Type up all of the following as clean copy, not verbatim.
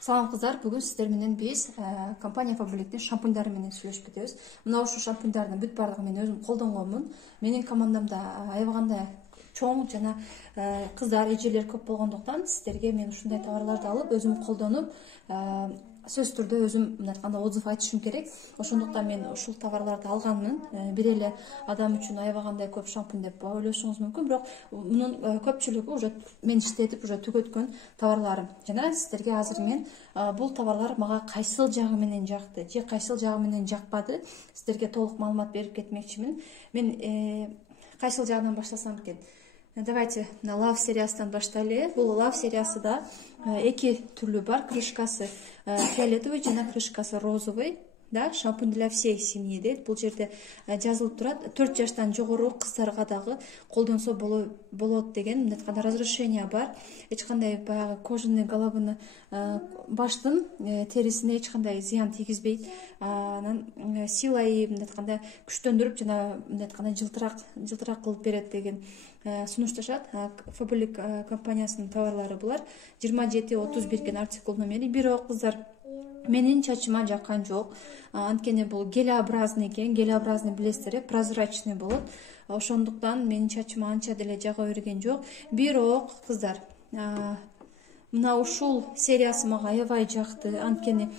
Салам кыздар, бүгүн сиздер менен биз компания Fabric'тин шампуньдары менен сүйлөшүп кетебиз. Мына ушул шампуньдардын бүт бардыгын мен өзүм колдонгонмун. Менин командамда аябагандай чоң жана кыздар, эжелер көп болгондуктан сиздерге мен ушундай товарларды алып, өзүм колдонуп, сөз түрдө өзүм мындай айтканда отзыв айтышым керек. Ошондуктан мен ушул товарларды алганмын. Бир эле адам үчүн аябагандай көп шампунь деп ойлошуңуз мүмкүн, бирок мунун көпчүлүгү уже мен иштетип уже түгөткөн товарларым. Жана сиздерге азыр мен бул товарлар мага кайсыл жагы менен жакты же кайсыл жагы менен жакпады, сиздерге толук маалымат берип кетмекчимин. Мен кайсыл жагынан баштасам экен? Давайте на Love сериясынан баштайлы. Бул Love сериясында эки түрлү бар. Крышкасы фиолетовый жана крышкасы розовый. Да, шампунь для всей семьи дейт. Бул жерде жазылып турат. 4 жаштан жогору кыздарга дагы колдонсо болот деген мындай айтканда разрешение бар. Эч кандай баягы кожаный голованы баштын терисине эч кандай зыян тийгизбейт. Анан силай мындай айтканда күчтөндүрүп жана мындай айтканда жылтырак кылып берет деген сунушташат. Fabric компаниясынын товарлары булар. 27-31 артикул номери. Бирок кыздар, менин чачыма жаккан жок. Анткени бул гелеобразный экен. Гелеобразный билесиздер, прозрачный болот. Ошондуктан менин чачыма анча деле жага берген жок. Бирок кыздар, мына ушул сериясы мага аябай жакты. Анткени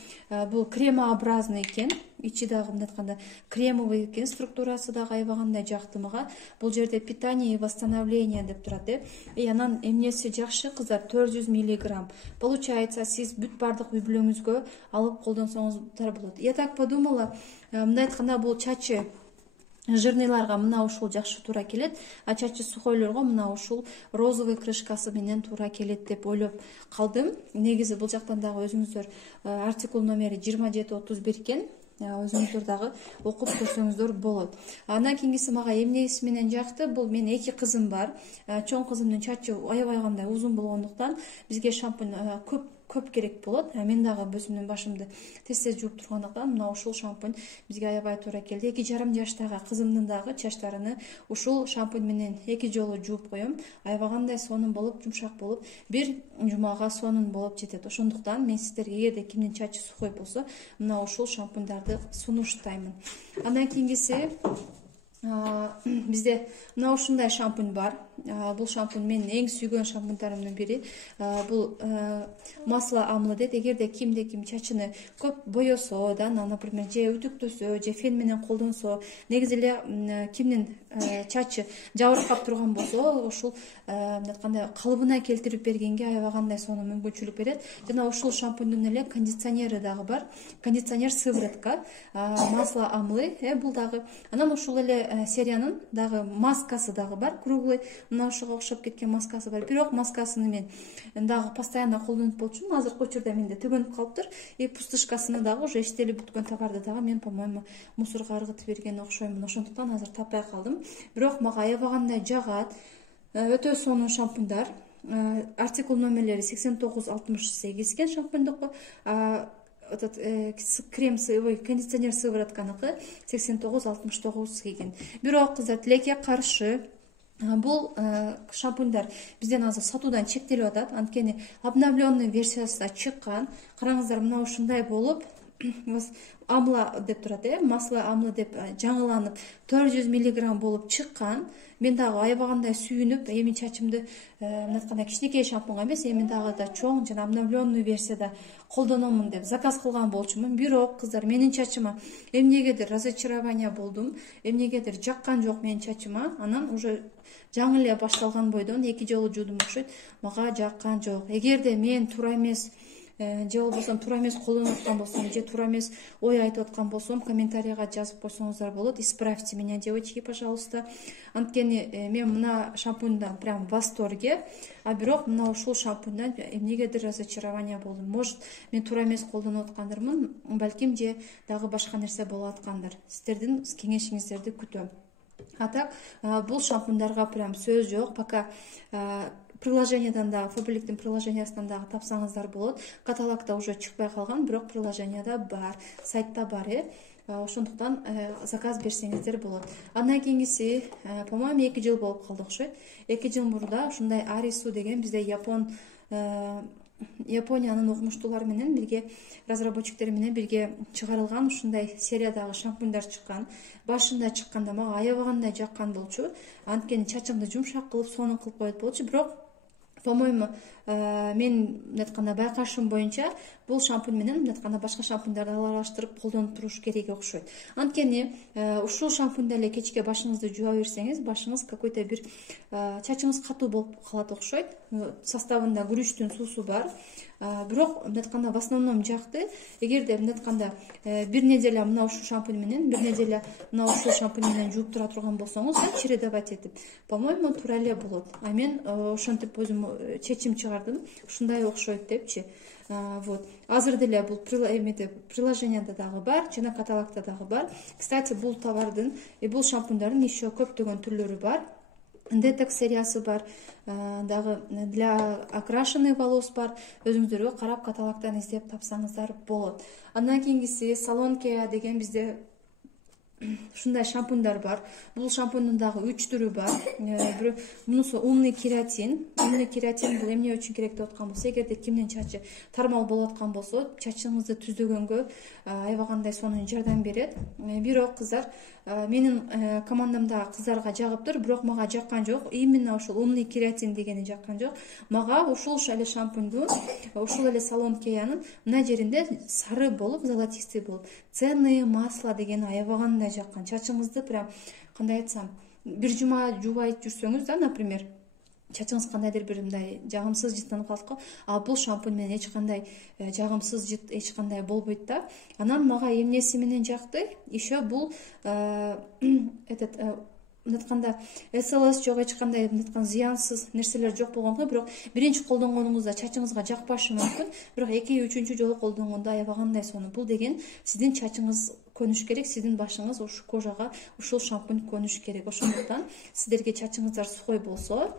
бул кремообразный экен. Ичи дагы мындай айтканда кремовый экен, структурасы дагы аябагандай жакты мага. Бул жерде питание и восстановление деп турат. И анан эмнеси жакшы кыздар, 400 миллиграмм. Получается, сиз бүт бардык үй бүлөңүзгө алып колдонсоңуздар болот. Я так подумала, мындай айтканда бул чачы жирныйларга мына ушул жакшы туура келет, а чачы сухойлорго мына ушул розовый крышкасы менен туура келет деп ойлоп калдым. Негизи бул жактан дагы өзүңүздөр артикул номери 27-31 экен. Өзүңүздөр дагы окуп көрсөңүздөр болот. Андан кийинкиси мага эмнеси менен жакты? Бул менин эки кызым бар. Чоң кызымдын чачы аябай кандай узун болгондуктан бизге шампунь көп керек болот. Мен дагы өзүмдүн башымды тез жууп тургандыктан мына ушул шампунь бизге аябай туура келди. 2,5 жаштагы кызымдын дагы чачтарыны ушул шампунь менен эки жолу жууп коем. Аябагандай сонун болуп, жумшак болуп, бир жумага сонун болуп жетет. Ошондуктан мен сиздерге эгерде кимдин чачы сухой болсо, мына ушул шампуньдарды сунуштаймын. Андан кийинкиси бизде мына ушундай шампунь бар. Бул шампунь менин эң сүйгөн шампуньдарымдын бири. Бул масло амлы дейт. Эгерде кимде ким чачыны көп боесо, да, например, же үтүктөсө, же фен менен колдонсо, негизи эле кимдин чачы жабыркап турган болсо, ушул мындай айтканда калыбына келтирип бергенге аябагандай сонун мүмкүнчүлүк берет. Жана ушул шампуньдун эле кондиционери дагы бар. Кондиционер сыворотка, масло амлы, бул дагы. Анан ушул эле сериянын дагы маскасы дагы бар, круглый. Мына ушуга окшоп кеткен маскасы бар. Бирок маскасыны мен дагы постоянно колдонуп болчумун. Азыркы учурда менде төгөнүп калыптыр. И пустышкасыны дагы уже иштелип бүткөн товарды дагы мен, по-моему, мусорго ыргытып берген окшоймун. Ошондуктан азыр таппай калдым. Бирок мага аябагандай жагат. Өтө сонун шампуньдар. Артикул номерлери 89-68 экен шампуньдуку. Этот крем кондиционер сыворотканыкы 89-69 экен. Бирок кыздар, тилекке каршы бул шампуньдар бизден азыр сатуудан чектелип атат. Анткени обновленный версиясы да чыккан. Караңыздар, мына ушундай болуп, амла деп турат, масло амлы деп жаңыланып 400 миллиграмм болуп чыккан. Мен дагы аябагандай сүйүнүп, эми чачымды мындай айтканда кичинекей шампунга эмес, эми дагы да чоң жана обновленный версияда колдономун деп заказ кылган болчумун. Бирок кыздар, менин чачыма эмнегедир разочарование болдум. Эмнегедир жаккан жок менин чачыма. Анан уже жаңы эле башталган бойдон эки жолу жуудум окшойт. Мага жаккан жок. Эгерде мен туура эмес же болбосо туура эмес колдонуп аткан болсом, же туура эмес ой айтып аткан болсом, комментарийга жазып койсоңуздар болот. Исправьте меня, девочки, пожалуйста. Анткени мен мына шампуньдан прям в восторге, а бирок мына ушул шампуньдан эмнегедир разочарование болдум. Может, мен туура эмес колдонуп аткандырмын, балким же дагы башка нерсе болуп аткандыр. Сиздердин кеңешиңиздерди күтөм. А так, бул шампуньдарга прям сөз жок. Пока приложениядан да, Fabric'тин приложениясынан дагы тапсаңыздар болот. Каталогда уже чыкпай калган, бирок приложенияда бар, сайтта бар. Ошондуктан заказ берсеңиздер болот. Андан кийинкиси, по-моему, 2 жыл болуп калды окшойт. 2 жыл мурда ушундай Арису деген бизде япон Япониянын окумуштуулары менен бирге, разработчиктер менен бирге чыгарылган ушундай сериядагы шампуньдар чыккан. Башында чыкканда мага аябагандай жаккан болчу. Анткени чачымды жумшак кылып, сонун кылып коет болчу. Бирок по-моему, мен мындай байкашым боюнча бул шампунь менен мындай башка шампуньдарды аралаштырып колдонуп туруш керек окшойт. Анткени ушул шампуньду эле кечке башыңызды жууа берсеңиз, башыңыз какой-то бир чачыңыз катуу болуп калат окшойт. Составында гүрүчтүн суусу бар. Бирок мындай в основном жакты. Эгерде мындай бир неделя мына ушул шампунь менен, бир неделя мына ушул шампунь менен жууп тура турган болсоңуз, чередовать этип, по-моему, туура эле болот. А мен ошентип өзүм чечим чыгардым. Ушундай окшойт депчи. Вот. Азыр деле бул приложенияда дагы бар, жана каталогда дагы бар. Кстати, бул товардын, бул шампуньдардын еще көптөгөн түрлөрү бар. Детокс сериясы бар, дагы для окрашенных волос бар. Өзүңүздөргө карап каталогдон издеп тапсаңыздар болот. Андан кийинкиси Салонкея деген бизде ушундай шампуньдар бар. Бул шампуньдун дагы 3 түрү бар. Мунусу умный кератин. Умный кератин бул эмне үчүн керек деп аткан болсо, эгерде кимдин чачы тармал болуп аткан болсо, чачыңызды түздөгөнгө аябагандай сонун жардам берет. Бирок кыздар, менин командамдагы кыздарга жагыптыр, бирок мага жаккан жок. Именно ушул умный кератин дегени жаккан жок. Мага ушул эле шампуньду, ушул эле Салонкеянын мына жеринде сары болуп, золотистый болуп, ценные масла деген аябагандай жаккан. Чачыңызды прям кандай айтсам, бир жума жуубай жүрсөңүз да, например, чачыңыз кандайдыр бир мындай жагымсыз жыттанып калат го. А бул шампунь менен эч кандай жагымсыз жыт эч кандай болбойт да. Анан мага эмнеси менен жакты? Еще бул этот мындай СЛС жок, эч кандай мындай зыянсыз нерселер жок болгондо, бирок биринчи колдонгонуңузда чачыңызга жакпашы мүмкүн, бирок 2-3 жолу колдонгондо аябагандай сонун. Бул деген сиздин чачыңыз көнүш керек, сиздин башыңыз ушул кожага ушул шампунь көнүш керек. Ошондуктан сиздерге чачыңыздар сухой болсо,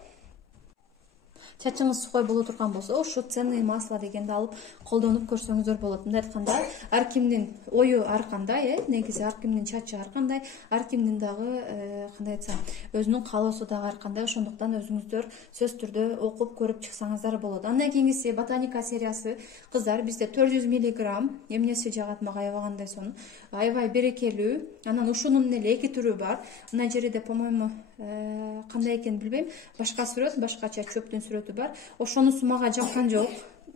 чачыңыз сухой боло турган болсо, ошо ценные масла дегенди алып колдонуп көрсөңүздөр болот. Мындай айтканда, ар кимдин ою ар кандай, негизи ар кимдин чачы ар кандай, ар кимдин дагы кандай айтсам, өзүнүн каалоосу дагы ар кандай. Ошондуктан өзүңүздөр сөз түрдө окуп көрүп чыксаңыздар болот. Андан кийинкиси Ботаника сериясы. Кыздар, бизде 400 мг эмнеси жагат мага аябагандай сонун. Аябай берекелүү. Анан ушунун эле 2 түрү бар. Мына жерде, по-моему, кандай экенин билбейм, башка сүрөт, башкача чөптүн сүрөтү бар. Ошонусу мага жаккан жок.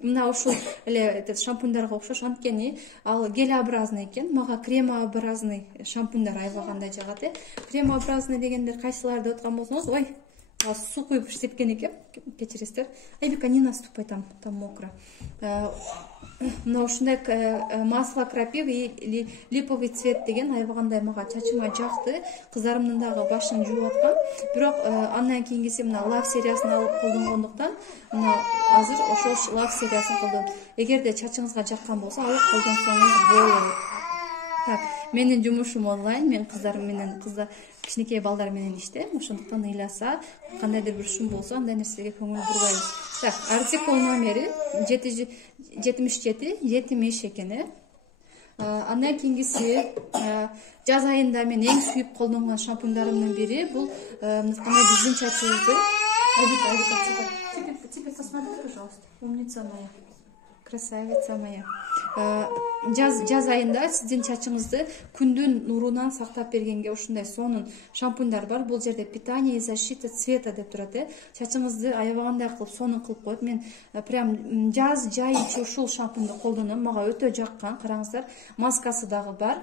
Мына ушул эле шампуньдарга окшош, анткени ал гелеобразный экен. Мага кремообразный шампуньдар аябагандай жагат. Кремообразный дегендер кайсылар деп аткан болсоңуз, ой, суу куюп иштеткен экен, кечиресиздер. Айбика, не наступай, там мокро. Мына ушундай масло крапивы или липовый цвет деген аябагандай мага чачыма жакты. Кыздарымдын дагы башын жууп аткан. Бирок андан кийинкиси мына Love сериясын алып колдонгондуктан, мына азыр ошол Love сериясын колдонуп. Эгерде чачыңызга жаккан болсо, алып колдонсоңуз болот. Так, менин жумушум онлайн, мен кыздарым менен, кичинекей балдар менен иштейм. Ошондуктан ыйласа, кандайдыр бир шум болсо, андай нерсеге көңүл бурбайбыз. Так, артикул номери 77 экен. Андан кийинкиси жаз айында мен эң сүйүп колдонгон шампуньдарымдын бири бул мындай биздин чачыбызды. Тебе посмотри, пожалуйста. Умница моя. Красавица моя. Жаз айында сиздин чачыңызды күндүн нурунан сактап бергенге ушундай сонун шампуньдар бар. Бул жерде питание и защита цвета деп турат. Чачыңызды аябагандай кылып сонун кылып коет. Мен прям жаз жайчы ушул шампуньду колдоном. Мага өтө жаккан. Караңыздар, маскасы дагы бар.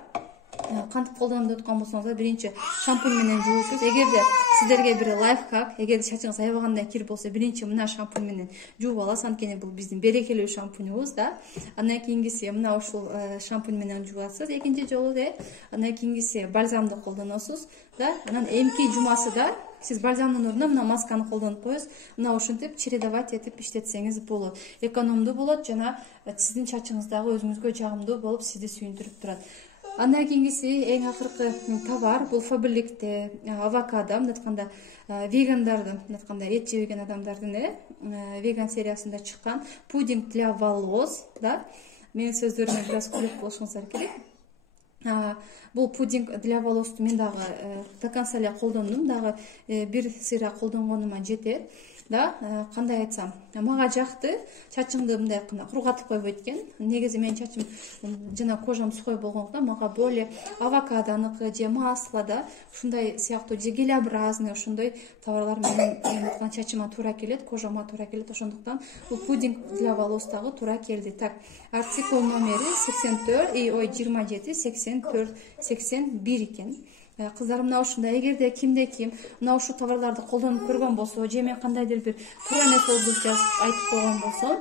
Кантип колдоном деп аткан болсоңуздар, биринчи шампунь менен жуусуз. Эгерде сиздерге бир лайфхак, эгерде чачыңыз аябагандай кир болсо, биринчи мына шампунь менен жууп аласыз. Анткени бул биздин берекелүү шампуньубуз да. Андан кийинкиси мына ушул шампунь менен жуасыз экинчи жолу. Андан кийинкиси бальзамды колдоносуз да. Анан эмки жумасы да сиз бальзамдын ордуна мына масканы колдонуп коесуз. Мына ушинтип чередовать этип иштетсеңиз болот. Экономдуу болот жана сиздин чачыңыз дагы өзүңүзгө жагымдуу болуп сизди сүйүндүрүп турат. Андан кийинкиси эң акыркы товар бул Faberlic'те авокадо, мындай айтканда вегандардын, мындай айтканда эт жебеген адамдардын веган сериясында чыккан пудинг для волос, да. Менин сөздөрүмө бир аз күлүп болушуңуздар керек. Бул пудинг для волос мен дагы до конца эле колдондум, дагы бир сыйра колдонгонума жетет. Да, кандай айтсам, мага жакты. Чачымды мындай кургатып койбойт экен. Негизи менин чачым жана кожам сухой болгондуктан мага более авокадонуку же масло да, ушундай сыяктуу же гелеобразный ошондой товарлар менин чачыма туура келет, кожама туура келет. Ошондуктан бул пудинг для волос дагы туура келди. Так, артикул номери 27 84 81 экен. Кыздар, мына ушундай, эгерде ким мына ушул товарларды колдонуп көргөн болсо, же мен кандайдыр бир туура эмес болуп жазып айтып койгон болсом,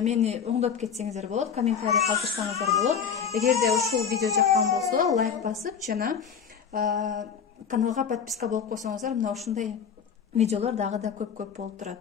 мени оңдоп кетсеңиздер болот, комментарий калтырсаңыздар болот. Эгерде ушул видео жаккан болсо, лайк басып, жана каналга подписка болуп койсоңуздар, мына ушундай видеолор дагы да көп болуп турат.